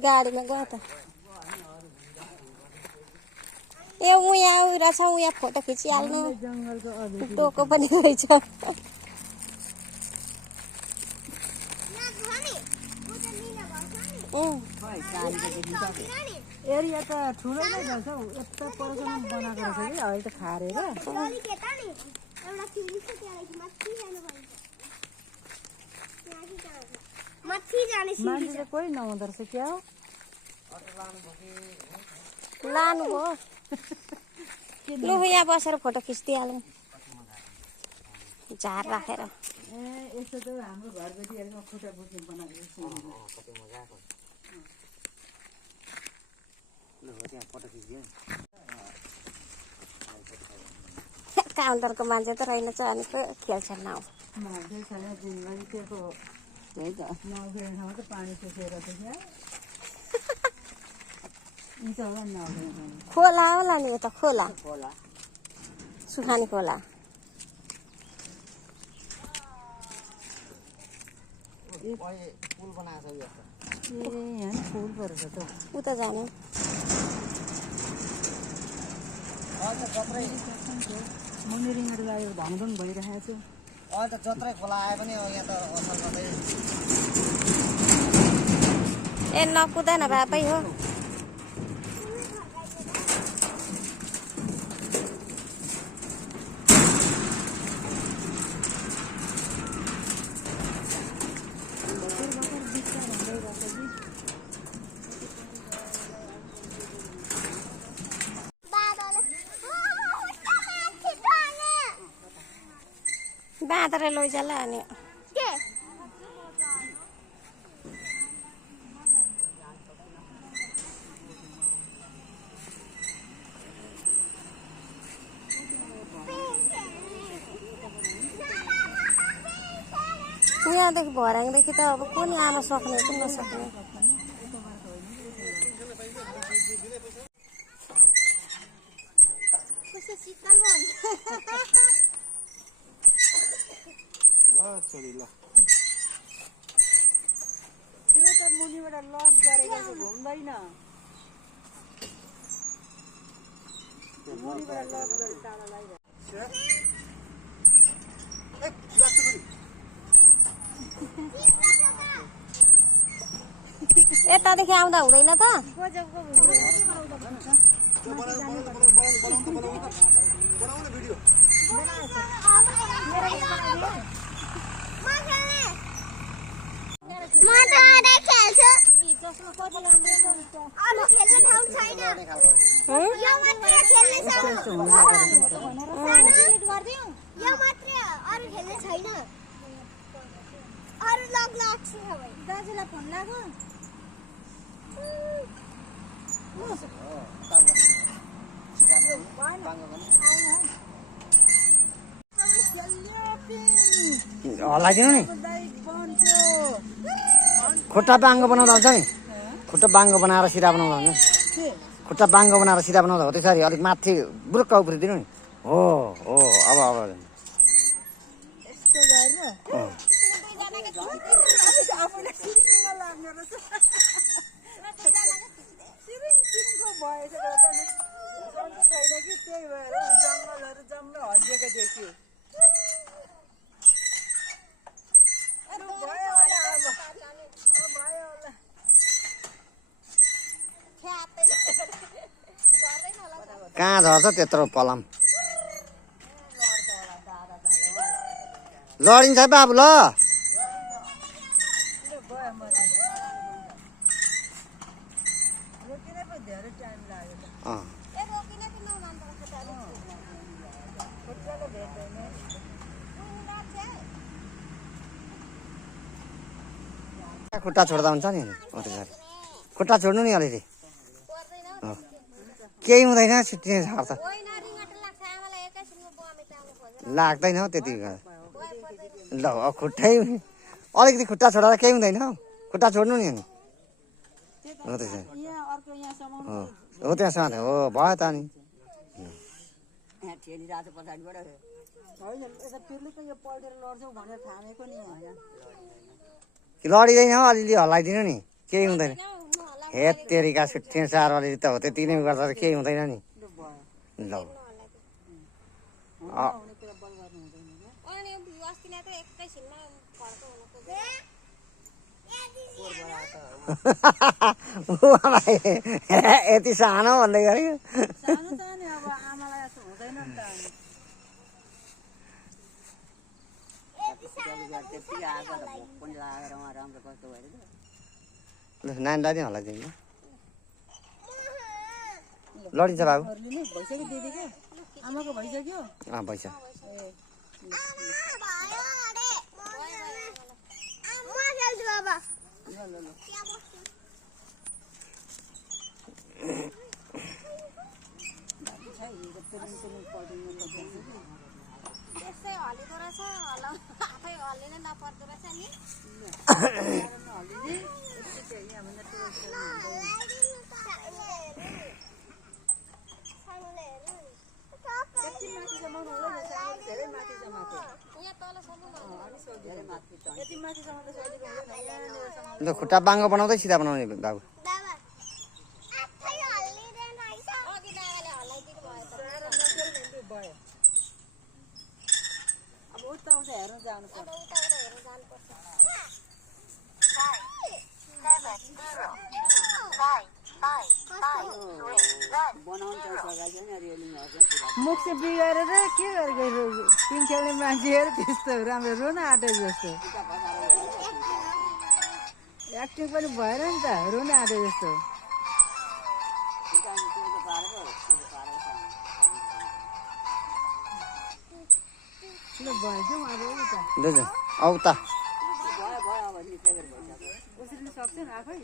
गाडीमा गयो त ए उहाँ रहेछ उहाँ फोटो खिचिहाल्नु टोको पनि रहेछ एरिया त ठुलो नै रहेछ हौ यता परसम्म बनाएको रहेछ कि अहिले त खारेर मान्छे कोही नहुँदो रहेछ क्या हो लानु हो लु यहाँ बसेर फोटो खिचिदिइहालौँ झार राखेर ए यस्तो त हाम्रो घरबेटीहरुमा खुट्टा बुझ्नु बनाएको काउन्टरको मान्छे त रहेन छ अनि खेल्छन् नाउ मान्छे छैन दिनभरि त्यो त्यही त नाउ खेल्ने ठाउँमा त पानी सुकेर त क्या खोला होला नि यता खोला सुखानी खोला उता जाने मन्दिरहरू लागेर धमधम भइरहेको छु अहिले त जत्रै खोला आए पनि यहाँ त असल गर्दै ए नकुदा न बाबै हो बाँदर लैजाला अनि यहाँदेखि भर्याङदेखि त अब कुनै आमा सक्ने कुन नसक्ने त्यो त मुनिबाट लक गरेको घुम्दैन मुनिबाट लक गरे ताला यतादेखि आउँदा हुँदैन त दाजुलाई फोन लाग्यो हल्लाइदिनु नि खुट्टा बाङ्गो बनाउँदा हुन्छ नि खुट्टा बाङ्गो बनाएर सिधा बनाउँदा हुन्छ खुट्टा बाङ्गो बनाएर सिधा बनाउँदा हो त्यसरी अलिक माथि बुरुक्क उफ्रिदिनु नि हो हो अब जङ्गलहरू जम्मै हल्लिएको देखियो कहाँ झर्छ त्यत्रो पलम लडिन्छ है बाबु ल खुट्टा छोड्दा हुन्छ नि खुट्टा छोड्नु नि अलिअलि केही हुँदैन छुट्टिने झार्छ लाग्दैन हौ त्यति ल खुट्टै अलिकति खुट्टा छोडेर केही हुँदैन हौ खुट्टा छोड्नु नि अनि हो त्यसरी हो त्यहाँसम्म हो भयो त अनि होइन यता पिर्ली त यो पल्टेर लड्छौँ भनेर ठानेको नि होइन लडिँदैन हौ अलिअलि हल्लाइदिनु नि केही हुँदैन हे तेरिका सुट्ने चार अलिअलि त हो त्यति नै गर्दा त केही हुँदैन नि लु भयो ल हुने कुरा बल गर्नु हुँदैन क्या अनि अस्तिलाई त एकैछिनमा फड्को हुनु यति सानो भन्दै गरेको सानो छ नि अब आमालाई यस्तो हुँदैन नि त ल नानी दादी हल्लाइदिनु लडिन्छ बाबु लिने भइसक्यो दिदीको आमाको भइसक्यो भइस त्यसै हल्लिँदो रहेछ आफै हल्लिन नपर्दो रहेछ नि ल खुट्टा बाङ्गो बनाउँदै सिधा बनाउने बाबु अघि बाबाले हल्लाइदिनु भयो अब उता उता हेर्नु जानु पर्छ अब उता उता हेर्नु जानुपर्छ मुख चाहिँ बिगारेर के गरेको पिङ खेल्ने मान्छेहरू त्यस्तो राम्रो रोन आँटे जस्तो एक्टिङ पनि भएर नि त रोन आँटे जस्तो ल भयो जाउँ अब उता औता उसिर्नु सक्छ नि आफै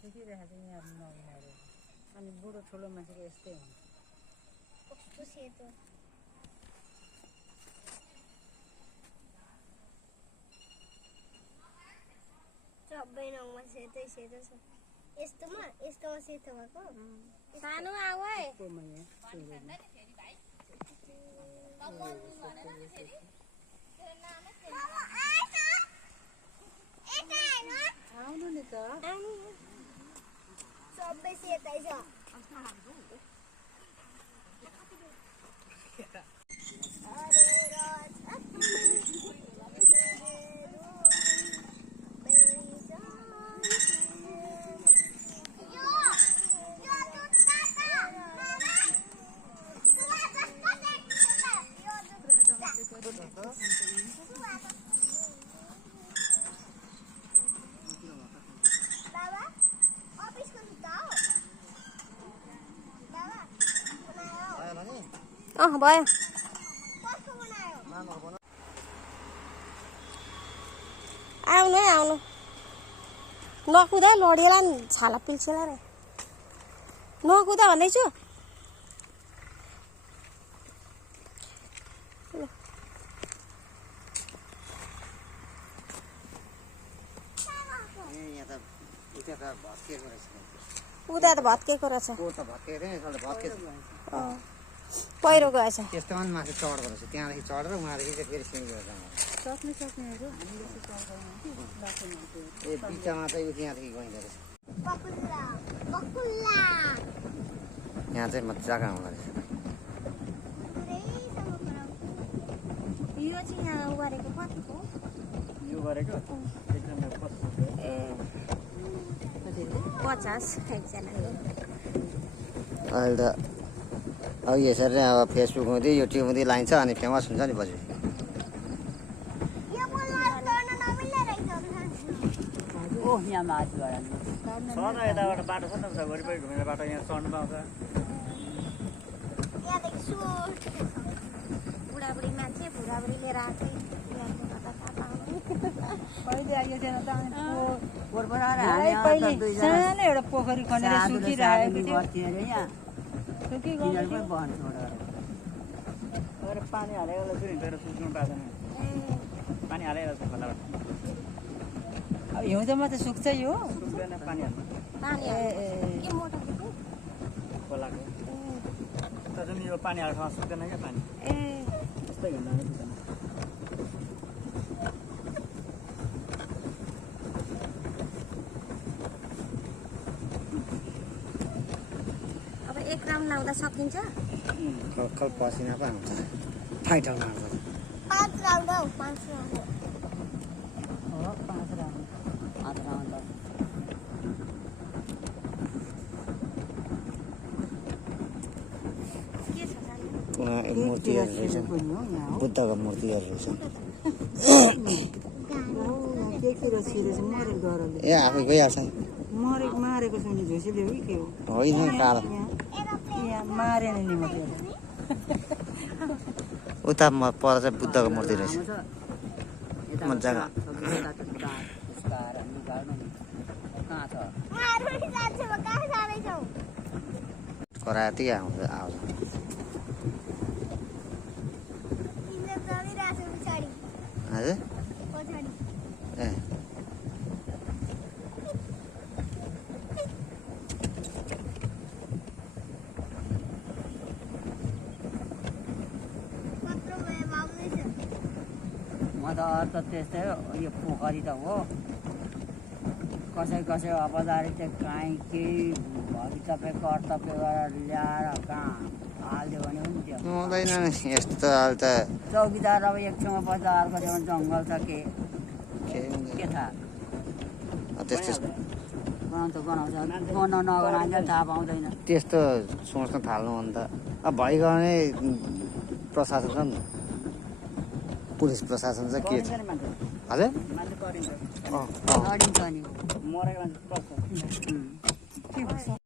देखिरहेको छ यहाँ नभएर अनि बुढो ठुलो मान्छेको यस्तै हुन्छ कस्तो सेतो सबै रङमा सेतै सेतो छ यस्तोमा सेतो भएको सानो आऊ है आउनु नि त सबै सेतै छ भयो आउनु है आउनु नकुदा लडिएला नि छाला पिल्छेला रे नकुदा भन्दैछु उता त भत्केको रहेछ पहिरो गएछ त्यस्तोमा पनि माथि चढ्दो रहेछ त्यहाँदेखि चढेर उहाँदेखि चाहिँ फेरि सिँढीबाट सक्ने सक्नेहरू हामीले जस्तो चढ्दैन कि बाटोमा ए बिचमा चाहिँ यहाँदेखि गइँदो रहेछ यहाँ चाहिँ मजाको आउँदो रहेछ यो चाहिँ यहाँ उबारेको कतिको यो गरेको ए 50 एकजनाको अहिले त अब यसरी नै अब फेसबुक हुँदै युट्युब हुँदै लाइन्छ अनि फेमस हुन्छ नि पछि यहाँ माथिबाट छ त यताबाट बाटो छ नि त वरिपरि घुमेर बाटो यहाँ चढ्नु पाउँछ यहाँदेखि सुट बुढाबुढी मान्छे बुढाबुढी लिएर आएको कहिले आइयो थिएन त अनि पहिले सानो एउटा पोखरी खनेर सुकिरहेको थियो यहाँ सुकिगयो बहन छोडेर अरे पानी हालेको फेरि गएर सुक्नु पाउँदैन पानी हालेको छ खोलाबाट अब हिउँदोमा त सुक्छ यो सुक्दैन पानी हाल्नु पानी के मोटर खोलाको तर पनि यो पानी हालेको ठाउँमा सुक्दैन क्या पानी ए यस्तै हिउँदोमा सुक्दैन अब एक राउन्ड लाउँदा सकिन्छ खल पसिना पो आउँछ फाइटल मार्छ 5 राउन्ड हौ 5 राउन्ड हो 5 राउन्ड के छ सानो मूर्तिहरू रहेछ बुद्धको मूर्तिहरू रहेछ ए आफै गइहाल्छ मारेको सुनि झुसीले हो के हो होइन कालो यहाँ मारेन नि म त्यो उता पर चाहिँ बुद्धको मूर्ति रहेछ मजाको कहाँ छ मारुनी जान्छ म कहाँ जाँदै छौ कराती आउँछ तिमीले चलिरहेको छ पछाडि हजुर पछाडि ए कत्रो भए आउँदैछ म त अर्थ त्यस्तै हो यो पोखरी त हो कसै कसै अपदारी चाहिँ काहीँ केही भरि तपाईँ कर्तव्य गरेर ल्याएर कहाँ हालिदियो भने हुन्थ्यो हुँदैन नि यस्तो त अहिले त चौकीदार अब एक ठाउँमा बस्दा अर्को ठाउँमा जङ्गल छ के केही थाहा त्यस्तो बनाउँछ बनाउन नगराइन्छ थाहा पाउँदैन त्यस्तो सोच्न थाल्नु भने त अब भइगयो भने प्रशासन छ नि पुलिस प्रशासन चाहिँ के छ हजुर मान्छे गरिन्छ अँ गरिन्छ नि मरेको मान्छे